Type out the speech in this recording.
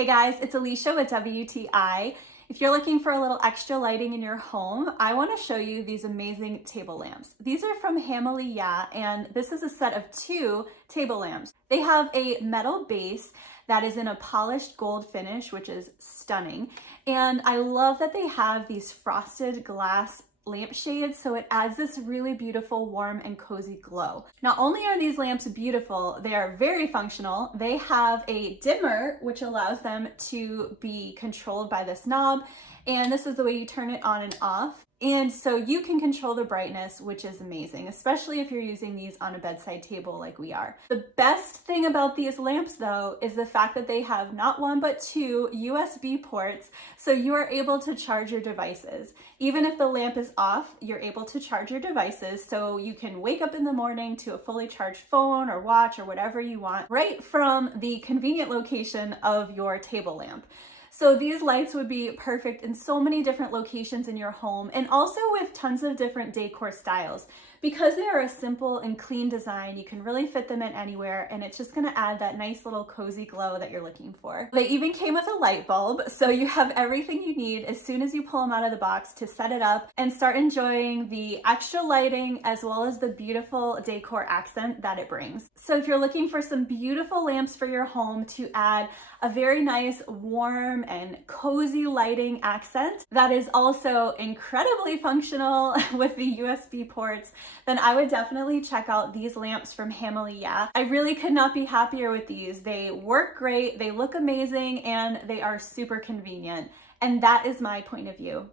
Hey guys, it's Alicia with WTI. If you're looking for a little extra lighting in your home, I want to show you these amazing table lamps. These are from Hamilyeah, and this is a set of 2 table lamps. They have a metal base that is in a polished gold finish, which is stunning. And I love that they have these frosted glass lampshades, so it adds this really beautiful, warm and cozy glow. Not only are these lamps beautiful, they are very functional. They have a dimmer, which allows them to be controlled by this knob, and this is the way you turn it on and off. And so you can control the brightness, which is amazing, especially if you're using these on a bedside table like we are. The best thing about these lamps though is the fact that they have not 1 but 2 USB ports, so you are able to charge your devices. Even if the lamp is off, you're able to charge your devices, so you can wake up in the morning to a fully charged phone or watch or whatever you want right from the convenient location of your table lamp. So these lights would be perfect in so many different locations in your home, and also with tons of different decor styles. Because they are a simple and clean design, you can really fit them in anywhere, and it's just gonna add that nice little cozy glow that you're looking for. They even came with a light bulb, so you have everything you need as soon as you pull them out of the box to set it up and start enjoying the extra lighting as well as the beautiful decor accent that it brings. So if you're looking for some beautiful lamps for your home to add a very nice, warm and cozy lighting accent that is also incredibly functional with the USB ports, then I would definitely check out these lamps from Hamilyeah. I really could not be happier with these. They work great, they look amazing, and they are super convenient. And that is my point of view.